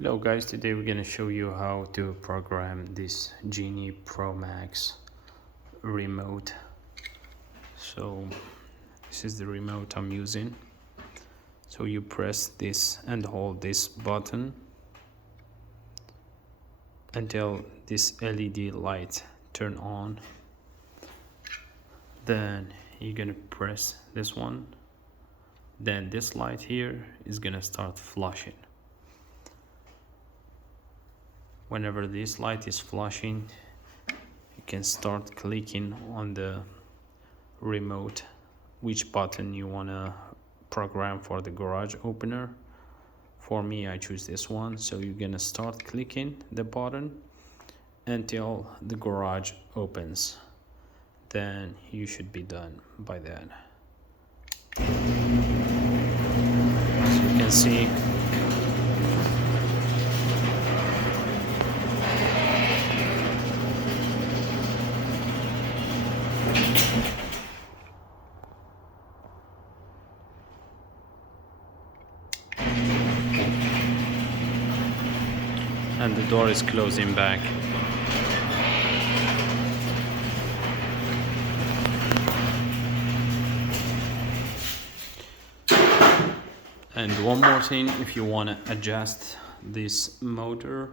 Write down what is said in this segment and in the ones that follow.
Hello guys, today we're gonna show you how to program this Genie Pro Max remote. So this is the remote I'm using. So you press this and hold this button until this LED light turn on. Then you're gonna press this one. Then this light here is gonna start flashing. Whenever this light is flashing, you can start clicking on the remote which button you want to program for the garage opener. For me, I choose this one. So you're gonna start clicking the button until the garage opens. Then you should be done by that. As you can see, and the door is closing back. And one more thing, if you want to adjust this motor,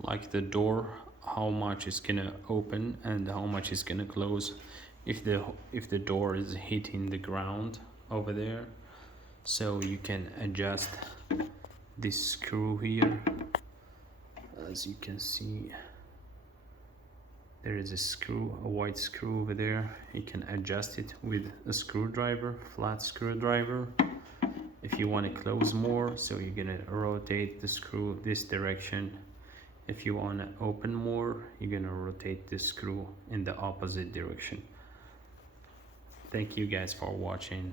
like the door, how much is gonna open and how much is gonna close, if the door is hitting the ground over there, so you can adjust this screw here. As you can see, there is a screw, a white screw over there. You can adjust it with a screwdriver, flat screwdriver. If you want to close more, so you're gonna rotate the screw this direction. If you want to open more, you're gonna rotate the screw in the opposite direction. Thank you guys for watching.